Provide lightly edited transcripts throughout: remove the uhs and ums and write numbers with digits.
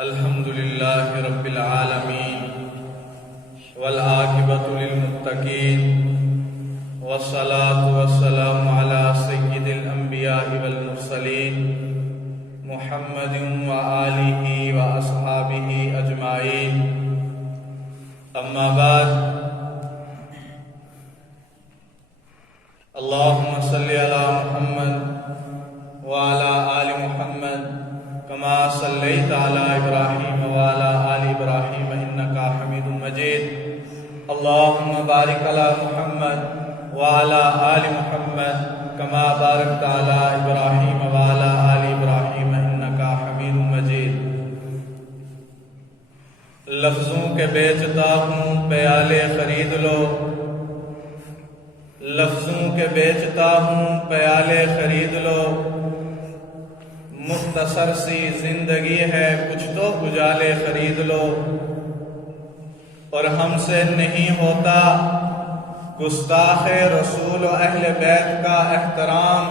الحمد لله رب العالمين والعاقبة للمتقين والصلاة والسلام على سيد الأنبياء والمرسلين محمد وآله وأصحابه أجمعين. أما بعد، اللهم صل على محمد وعلى آل محمد كما صليت على إبراهيم وعلى آل إبراهيم إنك حميد مجيد. اللهم بارك على محمد وعلى آل محمد كما باركت على إبراهيم وعلى آل إبراهيم إنك حميد مجيد. لفظوں کے بیچتا ہوں پیالے خرید لو، لفظوں کے بیچتا ہوں پیالے خرید لو، مختصر سی زندگی ہے کچھ تو اجالے خرید لو. اور ہم سے نہیں ہوتا گستاخ رسول و اہل بیت کا احترام،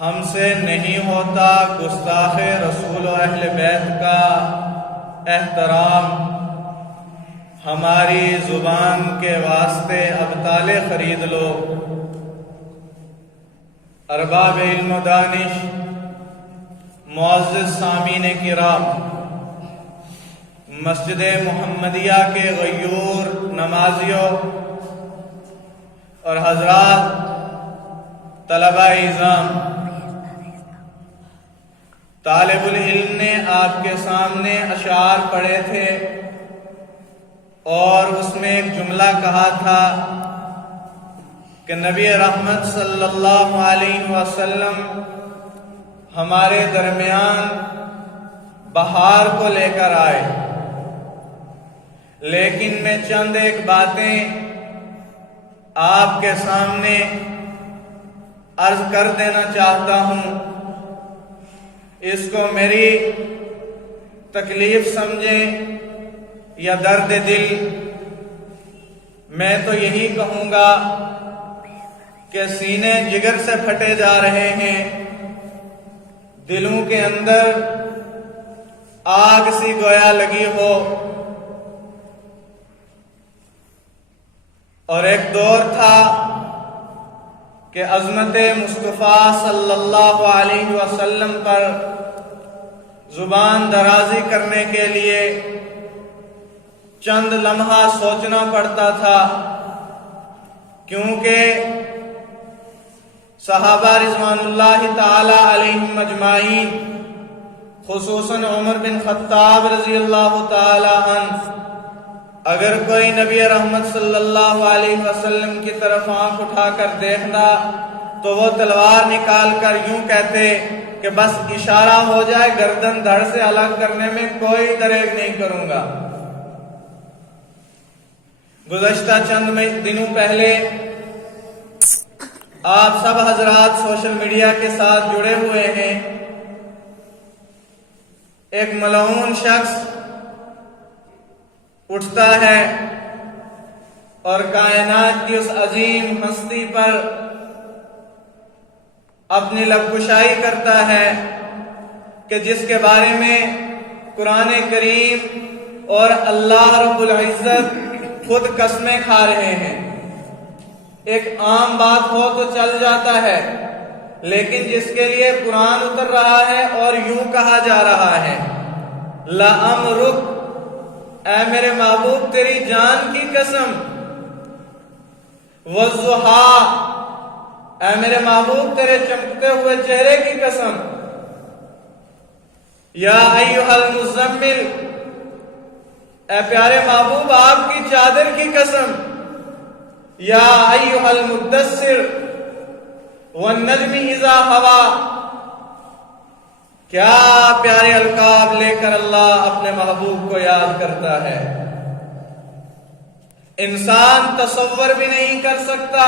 ہم سے نہیں ہوتا گستاخ رسول و اہل بیت کا احترام. ہماری زبان کے واسطے اب تالے خرید لو. ارباب علم و دانش، معزز سامعین کرام، مسجد محمدیہ کے غیور نمازیوں اور حضرات طلبہ اعظام، طالب العلم نے آپ کے سامنے اشعار پڑھے تھے اور اس میں ایک جملہ کہا تھا کہ نبی رحمت صلی اللہ علیہ وسلم ہمارے درمیان بہار کو لے کر آئے، لیکن میں چند ایک باتیں آپ کے سامنے عرض کر دینا چاہتا ہوں. اس کو میری تکلیف سمجھیں یا درد دل. میں تو یہی کہوں گا کہ سینے جگر سے پھٹے جا رہے ہیں، دلوں کے اندر آگ سی گویا لگی ہو. اور ایک دور تھا کہ عظمت مصطفیٰ صلی اللہ علیہ وسلم پر زبان درازی کرنے کے لیے چند لمحہ سوچنا پڑتا تھا، کیونکہ صحابہ رضوان اللہ تعالی علیہم اجمعین، خصوصاً عمر بن خطاب رضی اللہ تعالی عنہ، اگر کوئی نبی رحمت صلی اللہ علیہ وسلم کی طرف آنکھ اٹھا کر دیکھنا تو وہ تلوار نکال کر یوں کہتے کہ بس اشارہ ہو جائے، گردن دھڑ سے الگ کرنے میں کوئی دریغ نہیں کروں گا. گزشتہ چند دنوں پہلے آپ سب حضرات سوشل میڈیا کے ساتھ جڑے ہوئے ہیں. ایک ملعون شخص اٹھتا ہے اور کائنات کی اس عظیم ہستی پر اپنی لب کشائی کرتا ہے کہ جس کے بارے میں قرآن کریم اور اللہ رب العزت خود قسمیں کھا رہے ہیں. ایک عام بات ہو تو چل جاتا ہے، لیکن جس کے لیے قرآن اتر رہا ہے اور یوں کہا جا رہا ہے، لَأَمْرُكَ، اے میرے محبوب تیری جان کی قسم، وَالضُّحَىٰ، اے میرے محبوب تیرے چمکتے ہوئے چہرے کی قسم، یا ایھا المزمل، اے پیارے محبوب آپ کی چادر کی قسم، یا ایھا المدثر، والنجم اذا ھویٰ. کیا پیارے القاب لے کر اللہ اپنے محبوب کو یاد کرتا ہے. انسان تصور بھی نہیں کر سکتا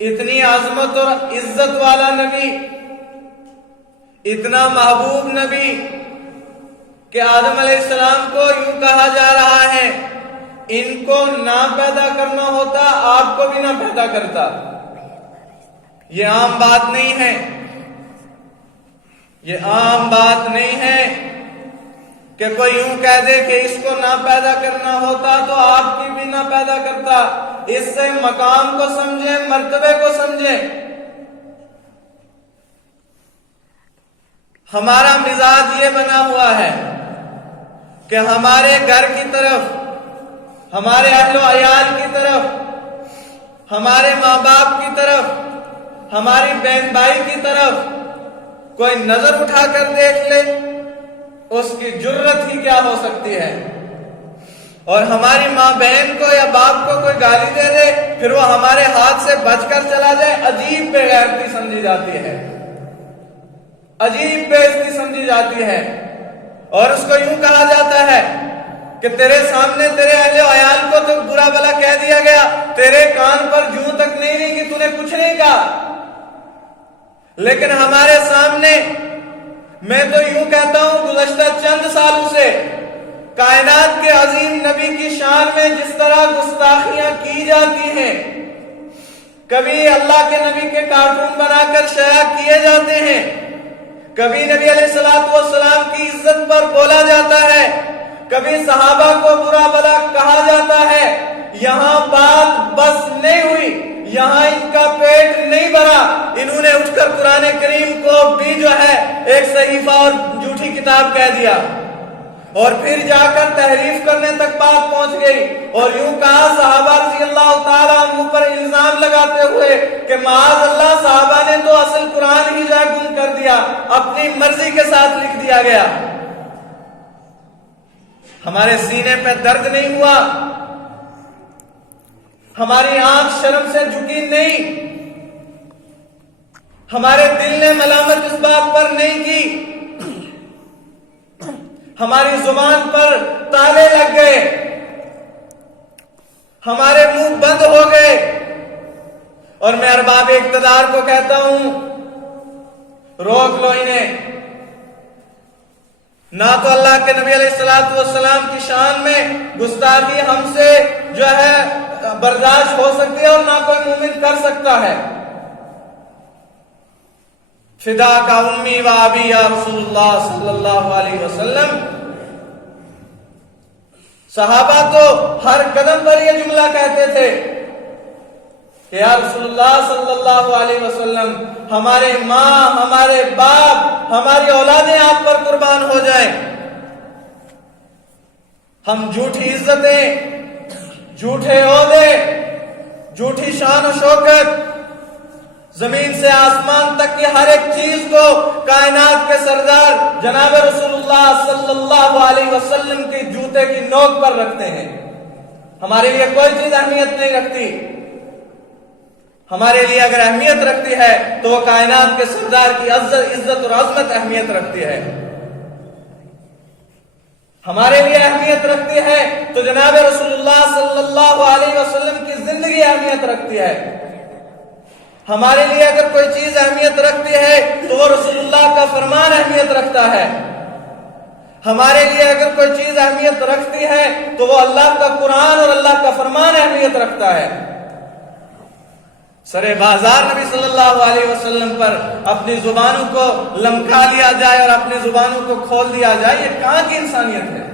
اتنی عظمت اور عزت والا نبی، اتنا محبوب نبی کہ آدم علیہ السلام کو یوں کہا جا رہا ہے ان کو نہ پیدا کرنا ہوتا آپ کو بھی نہ پیدا کرتا. یہ عام بات نہیں ہے. یہ عام بات نہیں ہے کہ کوئی یوں کہہ دے کہ اس کو نہ پیدا کرنا ہوتا تو آپ کی بھی نہ پیدا کرتا۔ اس سے مقام کو سمجھیں، مرتبے کو سمجھیں۔ ہمارا مزاج یہ بنا ہوا ہے کہ ہمارے گھر کی طرف، ہمارے اہل و عیال کی طرف، ہمارے ماں باپ کی طرف، ہماری بہن بھائی کی طرف کوئی نظر اٹھا کر دیکھ لے، اس کی جرت ہی کیا ہو سکتی ہے؟ اور ہماری ماں بہن کو یا باپ کو کوئی گالی دے دے، پھر وہ ہمارے ہاتھ سے بچ کر چلا جائے، عجیب بے غیرتی سمجھی جاتی ہے، عجیب بے عزتی سمجھی جاتی ہے۔ اور اس کو یوں کہا جاتا ہے کہ تیرے سامنے تیرے اہل و عیال کو تو برا بھلا کہہ دیا گیا، تیرے کان پر جوں تک نہیں رہی کہ تو نے کچھ نہیں کہا، لیکن ہمارے سامنے، میں تو یوں کہتا ہوں گزشتہ چند سالوں سے کائنات کے عظیم نبی کی شان میں جس طرح گستاخیاں کی جاتی ہیں، کبھی اللہ کے نبی کے کارٹون بنا کر شائع کیے جاتے ہیں، کبھی نبی علیہ السلام کی عزت پر بولا جاتا ہے، کبھی صحابہ کو برا بھلا کہا جاتا ہے۔ یہاں بات بس نہیں ہوئی، یہاں ان کا پیٹ نہیں بھرا، انہوں نے اٹھ کر قرآن کریم کو بھی جو ہے ایک صحیفہ اور جھوٹی کتاب کہہ دیا، اور پھر جا کر تحریف کرنے تک بات پہنچ گئی، اور یوں کہا صحابہ رضی اللہ تعالیٰ عنہ پر الزام لگاتے ہوئے کہ معاذ اللہ صحابہ نے تو اصل قرآن ہی جو ہے گم کر دیا، اپنی مرضی کے ساتھ لکھ دیا گیا۔ ہمارے سینے پہ درد نہیں ہوا، ہماری آنکھ شرم سے جھکی نہیں، ہمارے دل نے ملامت اس بات پر نہیں کی، ہماری زبان پر تالے لگ گئے، ہمارے منہ بند ہو گئے۔ اور میں ارباب اقتدار کو کہتا ہوں، روک لو انہیں۔ نہ تو اللہ کے نبی علیہ السلام کی شان میں گستاخی ہم سے جو ہے برداشت ہو سکتی ہے، اور نہ کوئی مومن کر سکتا ہے۔ فدا کا امی و ابی یا رسول اللہ صلی اللہ علیہ وسلم۔ صحابہ تو ہر قدم پر یہ جملہ کہتے تھے کہ یا رسول اللہ صلی اللہ علیہ وسلم، ہمارے ماں، ہمارے باپ، ہماری اولادیں آپ پر قربان ہو جائیں۔ ہم جھوٹی عزتیں، جھوٹے عہدے، جھوٹی شان و شوکت، زمین سے آسمان تک کی ہر ایک چیز کو کائنات کے سردار جناب رسول اللہ صلی اللہ علیہ وسلم کی جوتے کی نوک پر رکھتے ہیں۔ ہمارے لیے کوئی چیز اہمیت نہیں رکھتی۔ ہمارے لیے اگر اہمیت رکھتی ہے تو وہ کائنات کے سردار کی عزت اور عظمت اہمیت رکھتی ہے۔ ہمارے لیے اہمیت رکھتی ہے تو جناب رسول اللہ صلی اللہ علیہ وسلم کی زندگی اہمیت رکھتی ہے۔ ہمارے لیے اگر کوئی چیز اہمیت رکھتی ہے تو وہ رسول اللہ کا فرمان اہمیت رکھتا ہے۔ ہمارے لیے اگر کوئی چیز اہمیت رکھتی ہے تو وہ اللہ کا قرآن اور اللہ کا فرمان اہمیت رکھتا ہے۔ سرے بازار نبی صلی اللہ علیہ وسلم پر اپنی زبانوں کو لمکا لیا جائے اور اپنی زبانوں کو کھول دیا جائے، یہ کہاں کی انسانیت ہے؟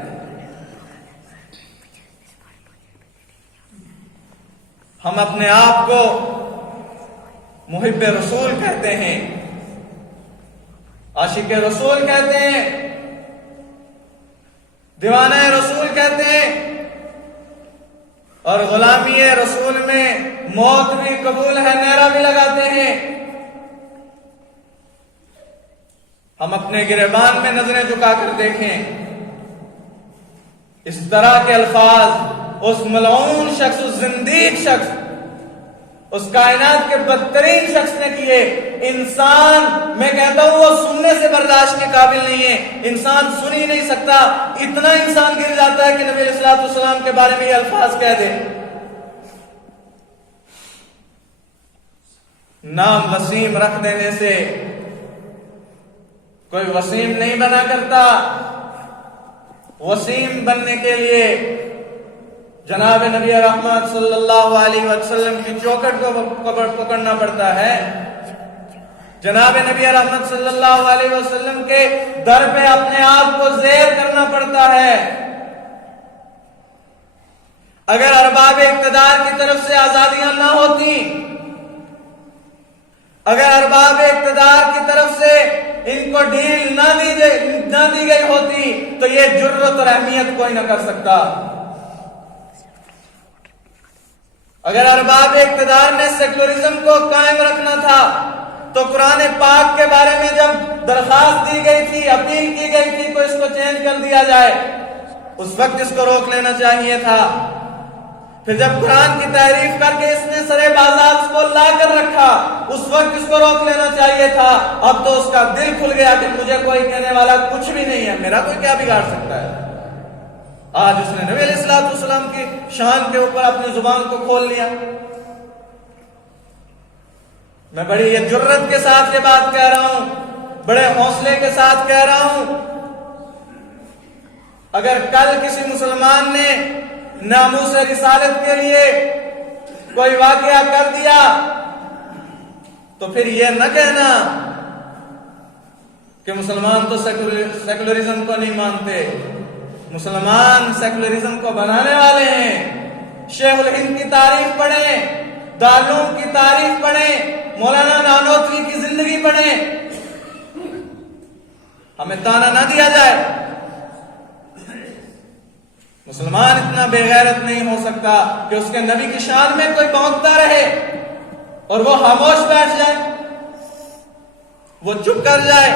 ہم اپنے آپ کو محب رسول کہتے ہیں، عاشق رسول کہتے ہیں، دیوانہ رسول کہتے ہیں، اور غلامی رسول میں موت بھی قبول ہے، نعرہ بھی لگاتے ہیں۔ ہم اپنے گریبان میں نظریں جھکا کر دیکھیں، اس طرح کے الفاظ اس ملعون شخص، اس زندیق شخص، اس کائنات کے بدترین شخص نے کیے۔ انسان، میں کہتا ہوں، وہ سننے سے برداشت کے قابل نہیں ہے، انسان سن ہی نہیں سکتا، اتنا انسان گر جاتا ہے کہ نبی علیہ السلام کے بارے میں یہ الفاظ کہہ دے۔ نام وسیم رکھ دینے سے کوئی وسیم نہیں بنا کرتا۔ وسیم بننے کے لیے جناب نبی رحمت صلی اللہ علیہ وسلم کی چوکھٹ کو پکڑنا پڑتا ہے۔ جناب نبی رحمت صلی اللہ علیہ وسلم کے در پہ اپنے آپ کو زیر کرنا پڑتا ہے۔ اگر ارباب اقتدار کی طرف سے آزادیاں نہ ہوتی، اگر ارباب اقتدار کی طرف سے ان کو ڈھیل نہ دی گئی ہوتی تو یہ جرت اور اہمیت کوئی نہ کر سکتا۔ اگر ارباب اقتدار نے سیکولرزم کو قائم رکھنا تھا تو قرآن پاک کے بارے میں جب درخواست دی گئی تھی، اپیل کی گئی تھی کہ اس کو چینج کر دیا جائے، اس وقت اس کو روک لینا چاہیے تھا۔ پھر جب قرآن کی تعریف کر کے اس نے سرے بازار اس کو لا کر رکھا، اس وقت اس کو روک لینا چاہیے تھا۔ اب تو اس کا دل کھل گیا کہ مجھے کوئی کہنے والا کچھ بھی نہیں ہے، میرا کوئی کیا بگاڑ سکتا ہے۔ آج اس نے نبی علیہ السلام کی شان کے اوپر اپنی زبان کو کھول لیا۔ میں بڑی یہ جرت کے ساتھ یہ بات کہہ رہا ہوں، بڑے حوصلے کے ساتھ کہہ رہا ہوں، اگر کل کسی مسلمان نے ناموس رسالت کے لیے کوئی واقعہ کر دیا تو پھر یہ نہ کہنا کہ مسلمان تو سیکولرزم کو نہیں مانتے۔ مسلمان سیکولرزم کو بنانے والے ہیں۔ شیخ الہند کی تاریخ پڑھیں، دارالعلوم کی تاریخ پڑھیں، مولانا نانوتوی کی زندگی پڑھیں۔ ہمیں تانا نہ دیا جائے۔ مسلمان اتنا بے غیرت نہیں ہو سکتا کہ اس کے نبی کی شان میں کوئی پہنچتا رہے اور وہ خاموش بیٹھ جائے، وہ چپ کر جائے۔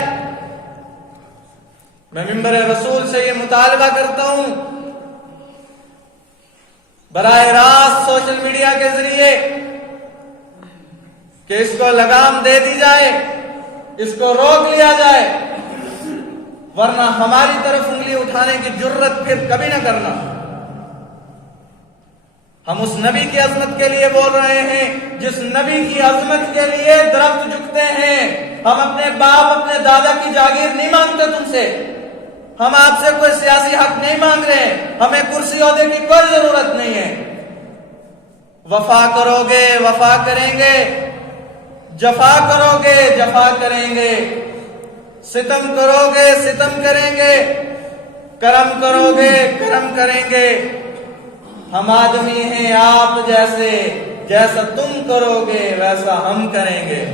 میں منبر رسول سے یہ مطالبہ کرتا ہوں، براہ راست سوشل میڈیا کے ذریعے کہ اس کو لگام دے دی جائے، اس کو روک لیا جائے، ورنہ ہماری طرف انگلی اٹھانے کی جرت پھر کبھی نہ کرنا۔ ہم اس نبی کی عظمت کے لیے بول رہے ہیں جس نبی کی عظمت کے لیے درخت جھکتے ہیں۔ ہم اپنے باپ اپنے دادا کی جاگیر نہیں مانگتے تم سے، ہم آپ سے کوئی سیاسی حق نہیں مانگ رہے، ہمیں کرسی عہدے کی کوئی ضرورت نہیں ہے۔ وفا کرو گے وفا کریں گے، جفا کرو گے جفا کریں گے، ستم کرو گے ستم کریں گے، کرم کرو گے کرم کریں گے۔ ہم آدمی ہیں آپ جیسے، جیسا تم کرو گے ویسا ہم کریں گے۔